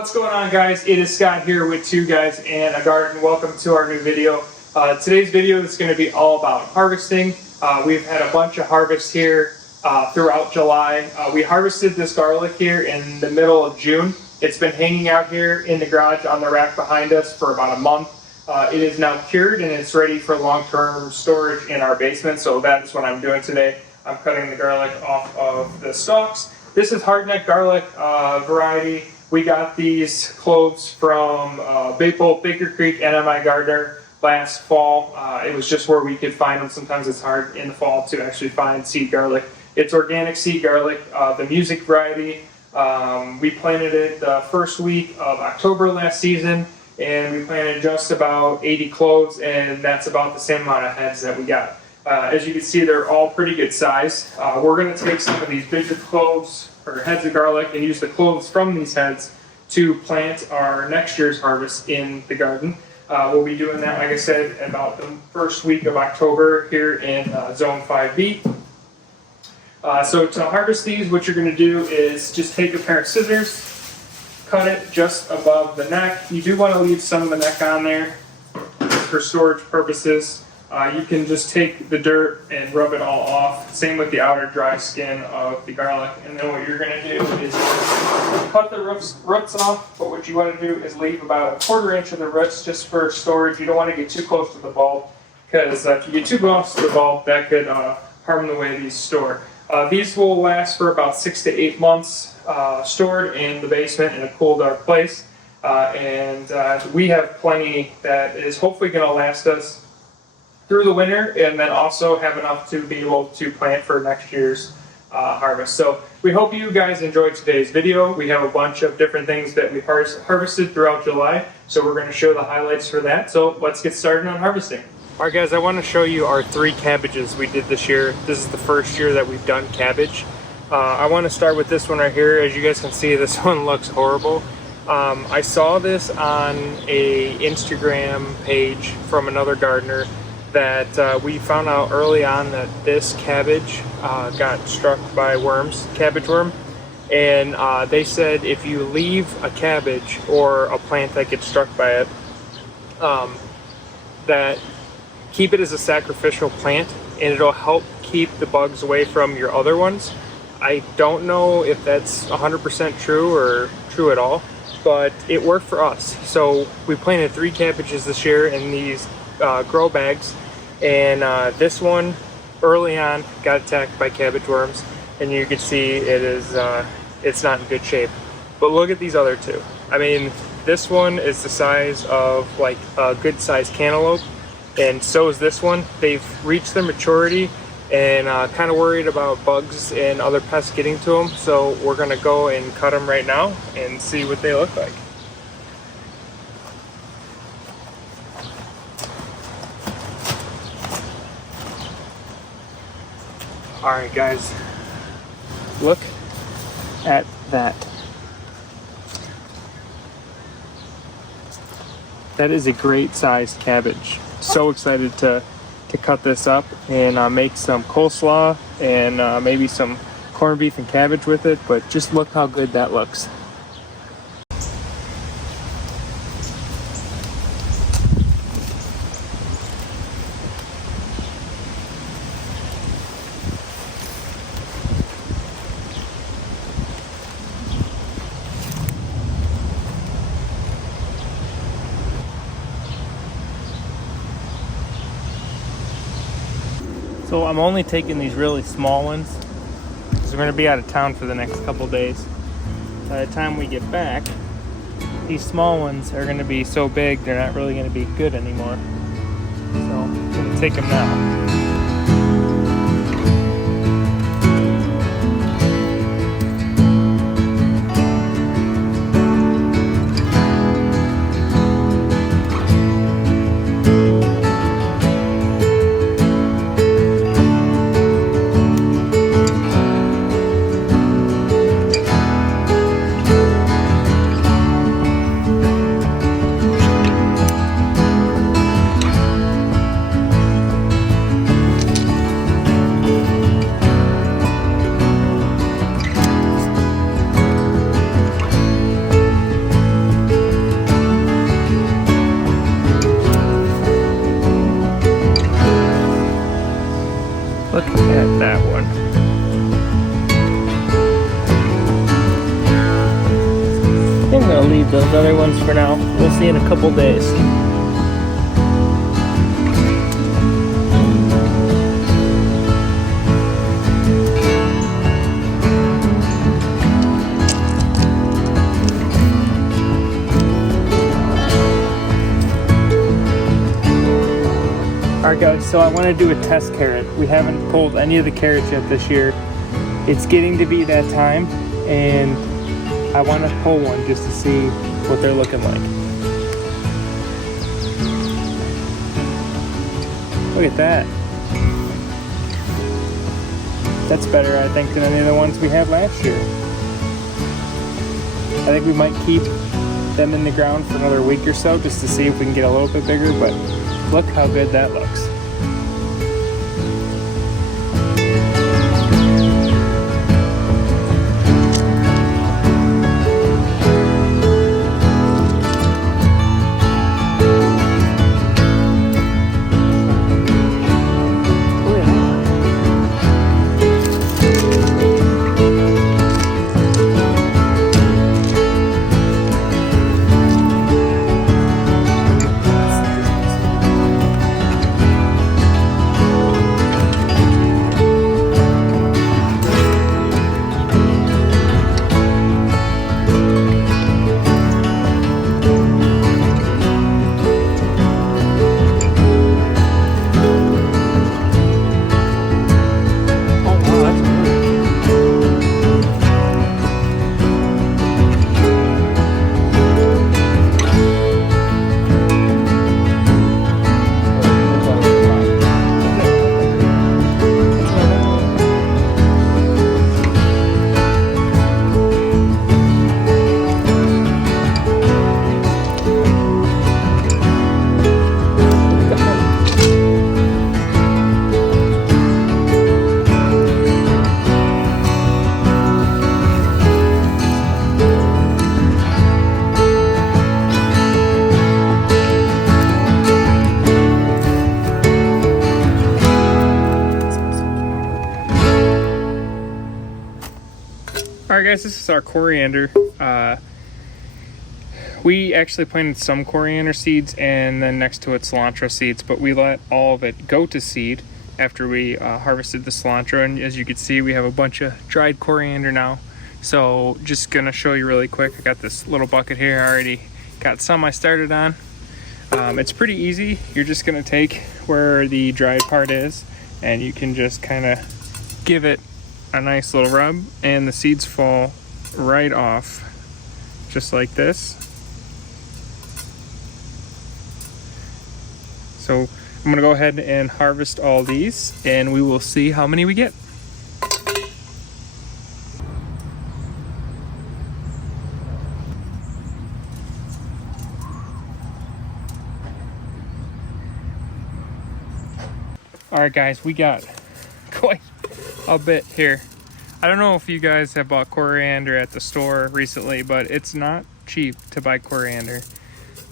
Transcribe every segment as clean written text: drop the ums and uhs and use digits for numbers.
What's going on, guys? It is Scott here with two guys and a garden. Welcome to our new video. Today's video is going to be all about harvesting. We've had a bunch of harvests here throughout July. We harvested this garlic here in the middle of June. It's been hanging out here in the garage on the rack behind us for about a month. It is now cured and it's ready for long-term storage in our basement, so that's what I'm doing today. I'm cutting the garlic off of the stalks. This is hardneck garlic variety. We got these cloves from both Baker Creek and MIgardener last fall. It was just where we could find them. Sometimes it's hard in the fall to actually find seed garlic. It's organic seed garlic, the music variety. We planted it the first week of October last season, and we planted just about 80 cloves, and that's about the same amount of heads that we got. As you can see, they're all pretty good size. We're going to take some of these bigger cloves or heads of garlic and use the cloves from these heads to plant our next year's harvest in the garden. We'll be doing that, like I said, about the first week of October here in Zone 5B. So to harvest these, what you're going to do is just take a pair of scissors, cut it just above the neck. You do want to leave some of the neck on there for storage purposes. You can just take the dirt and rub it all off. Same with the outer dry skin of the garlic. And then what you're going to do is cut the roots off. But what you want to do is leave about a 1/4 inch of the roots just for storage. You don't want to get too close to the bulb, because if you get too close to the bulb, that could harm the way these store. These will last for about 6 to 8 months stored in the basement in a cool, dark place. We have plenty that is hopefully going to last us through the winter, and then also have enough to be able to plant for next year's harvest. So we hope you guys enjoyed today's video. We have a bunch of different things that we harvested throughout July, so we're going to show the highlights for that. So let's get started on harvesting. Alright guys, I want to show you our 3 cabbages we did this year. This is the first year that we've done cabbage. I want to start with this one right here. As you guys can see, this one looks horrible. I saw this on a Instagram page from another gardener that we found out early on that this cabbage got struck by worms, cabbage worm, and they said if you leave a cabbage or a plant that gets struck by it, that keep it as a sacrificial plant and it'll help keep the bugs away from your other ones. I don't know if that's 100% true or true at all, but it worked for us. So we planted 3 cabbages this year in these grow bags, and this one early on got attacked by cabbage worms, and you can see it is it's not in good shape. But look at these other 2. I mean, this one is the size of like a good sized cantaloupe, and so is this one. They've reached their maturity and kind of worried about bugs and other pests getting to them, so we're gonna go and cut them right now and see what they look like. Alright guys, look at that. That is a great sized cabbage. So excited to cut this up and make some coleslaw and maybe some corned beef and cabbage with it, but just look how good that looks. So I'm only taking these really small ones because we're going to be out of town for the next couple days. By the time we get back, these small ones are going to be so big they're not really going to be good anymore. So I'm going to take them now. gonna leave those other ones for now. We'll see in a couple days. Alright guys, so I want to do a test carrot. We haven't pulled any of the carrots yet this year. It's getting to be that time, and I want to pull one just to see what they're looking like. Look at that. That's better, I think, than any of the ones we had last year. I think we might keep them in the ground for another week or so just to see if we can get a little bit bigger, but look how good that looks. Alright guys, this is our coriander. We actually planted some coriander seeds and then next to it cilantro seeds, but we let all of it go to seed after we harvested the cilantro. And as you can see, we have a bunch of dried coriander now. So just gonna show you really quick. I got this little bucket here. I already got some I started on. It's pretty easy. You're just gonna take where the dried part is and you can just kind of give it a nice little rub and the seeds fall right off just like this. So I'm gonna go ahead and harvest all these and we will see how many we get. Alright guys, we got quite a bit here. I don't know if you guys have bought coriander at the store recently, but it's not cheap to buy coriander.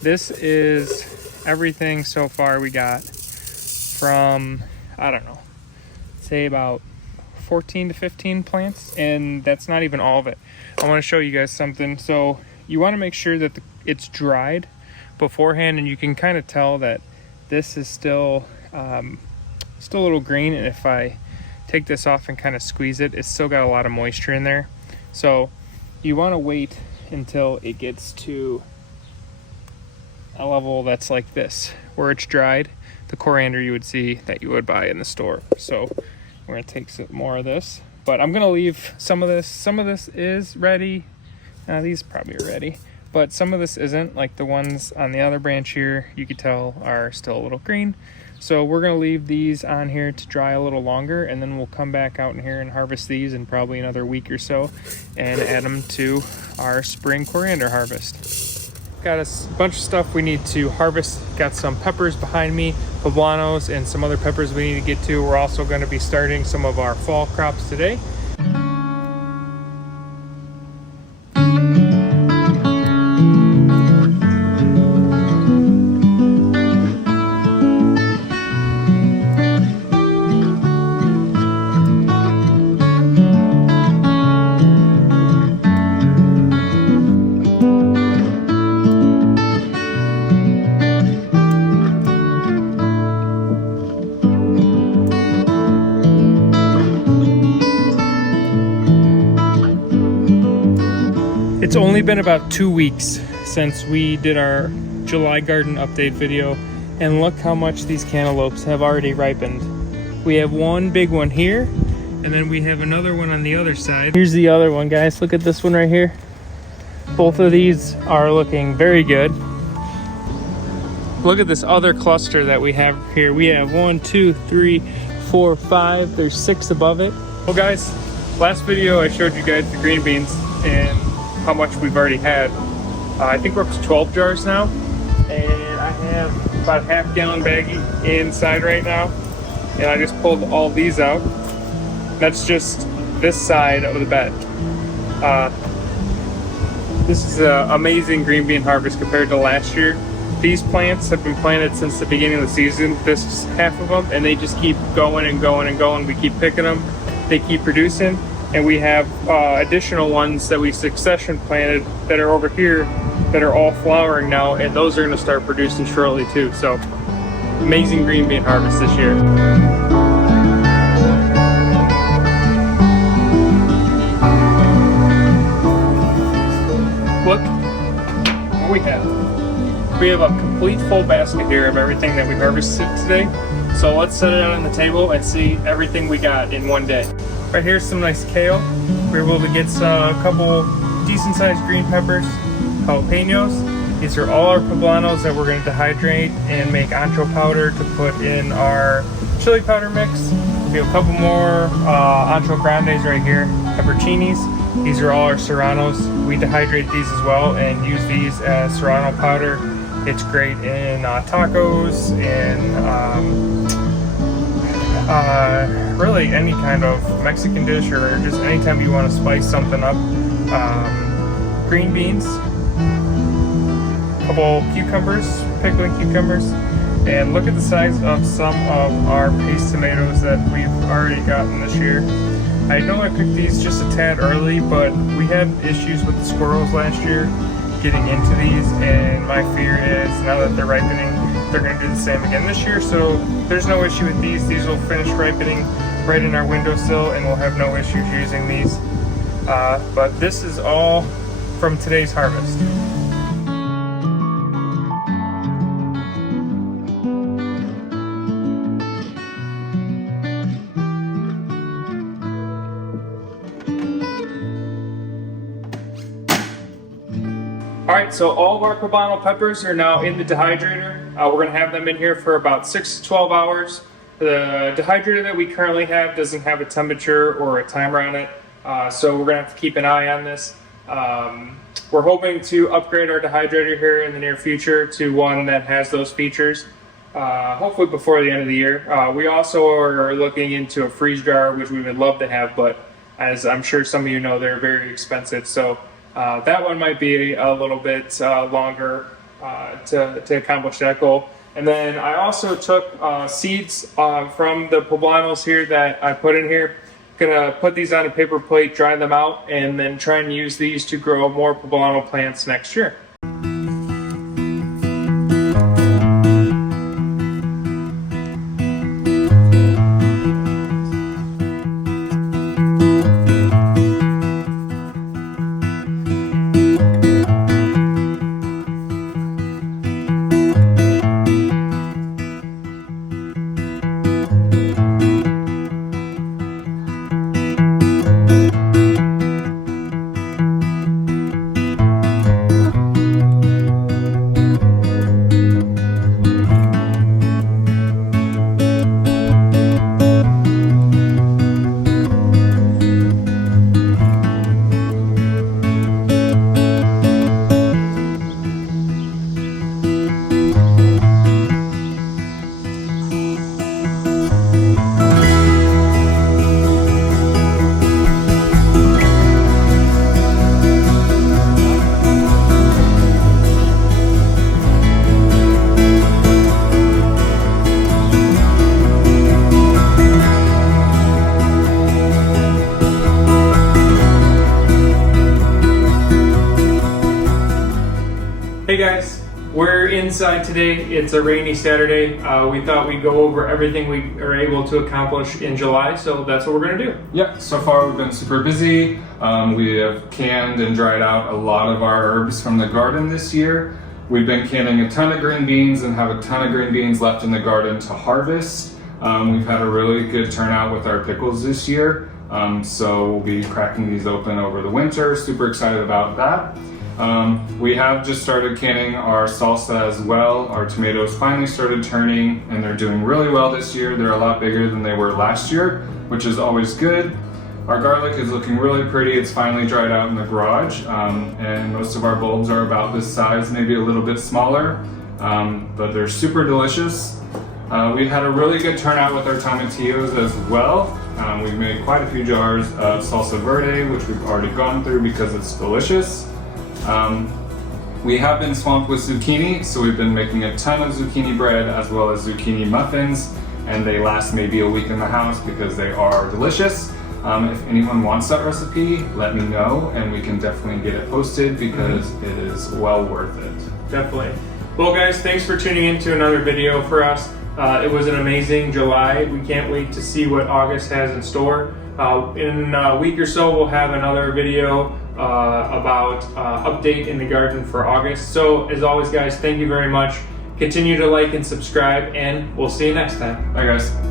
This is everything so far we got from, I don't know, say about 14 to 15 plants, and that's not even all of it. I want to show you guys something. So you want to make sure that it's dried beforehand, and you can kind of tell that this is still a little green, and if I take this off and kind of squeeze it, it's still got a lot of moisture in there. So you want to wait until it gets to a level that's like this, where it's dried, the coriander you would see that you would buy in the store. So we're gonna take some more of this, but I'm gonna leave some of this. Some of this is ready. These probably are ready, but some of this isn't. Like the ones on the other branch here, you could tell are still a little green. So we're gonna leave these on here to dry a little longer, and then we'll come back out in here and harvest these in probably another week or so and add them to our spring coriander harvest. Got a bunch of stuff we need to harvest. Got some peppers behind me, poblanos, and some other peppers we need to get to. We're also gonna be starting some of our fall crops today. only been about 2 weeks since we did our July garden update video, and look how much these cantaloupes have already ripened. We have one big one here, and then we have another one on the other side. Here's the other one, guys. Look at this one right here. Both of these are looking very good. Look at this other cluster that we have here. We have 1, 2, 3, 4, 5. There's 6 above it. Well, guys, last video I showed you guys the green beans and how much we've already had. I think we're up to 12 jars now, and I have about a half-gallon baggie inside right now, and I just pulled all these out. That's just this side of the bed. This is an amazing green bean harvest compared to last year. These plants have been planted since the beginning of the season, this is half of them, and they just keep going and going and going. We keep picking them, they keep producing, and we have additional ones that we succession planted that are over here that are all flowering now, and those are going to start producing shortly too. So, amazing green bean harvest this year. Look what we have. We have a complete full basket here of everything that we harvested today. So let's set it out on the table and see everything we got in one day. Right here's some nice kale. We were able to get a couple decent sized green peppers, jalapenos. These are all our poblanos that we're going to dehydrate and make ancho powder to put in our chili powder mix. We have a couple more ancho grandes right here, pepperoncinis. These are all our serranos. We dehydrate these as well and use these as serrano powder. It's great in tacos, in really any kind of Mexican dish, or just anytime you want to spice something up. Green beans, a couple cucumbers, pickling cucumbers, and look at the size of some of our paste tomatoes that we've already gotten this year. I know I picked these just a tad early, but we had issues with the squirrels last year getting into these, and my fear is now that they're ripening, they're going to do the same again this year. So there's no issue with these. These will finish ripening right in our windowsill, and we'll have no issues using these. But this is all from today's harvest. Alright, so all of our poblano peppers are now in the dehydrator. We're going to have them in here for about 6 to 12 hours. The dehydrator that we currently have doesn't have a temperature or a timer on it, so we're going to have to keep an eye on this. We're hoping to upgrade our dehydrator here in the near future to one that has those features, hopefully before the end of the year. We also are looking into a freeze dryer, which we would love to have, but as I'm sure some of you know, they're very expensive. So that one might be a little bit longer to accomplish that goal. And then I also took seeds from the poblanos here that I put in here. Gonna put these on a paper plate, dry them out, and then try and use these to grow more poblano plants next year. we're inside today. It's a rainy Saturday. We thought we'd go over everything we are able to accomplish in July, so that's what we're gonna do. Yep, so far we've been super busy. We have canned and dried out a lot of our herbs from the garden this year. We've been canning a ton of green beans and have a ton of green beans left in the garden to harvest. We've had a really good turnout with our pickles this year. So we'll be cracking these open over the winter. Super excited about that. We have just started canning our salsa as well. Our tomatoes finally started turning and they're doing really well this year. They're a lot bigger than they were last year, which is always good. Our garlic is looking really pretty. It's finally dried out in the garage, and most of our bulbs are about this size, maybe a little bit smaller, but they're super delicious. We've had a really good turnout with our tomatillos as well. We've made quite a few jars of salsa verde, which we've already gone through because it's delicious. We have been swamped with zucchini, so we've been making a ton of zucchini bread as well as zucchini muffins, and they last maybe a week in the house because they are delicious. If anyone wants that recipe, let me know and we can definitely get it posted because it is well worth it. Definitely. Well guys, thanks for tuning in to another video for us. It was an amazing July. We can't wait to see what August has in store. In a week or so, we'll have another video about update in the garden for August. So as always guys, thank you very much. Continue to like and subscribe and we'll see you next time. Bye guys.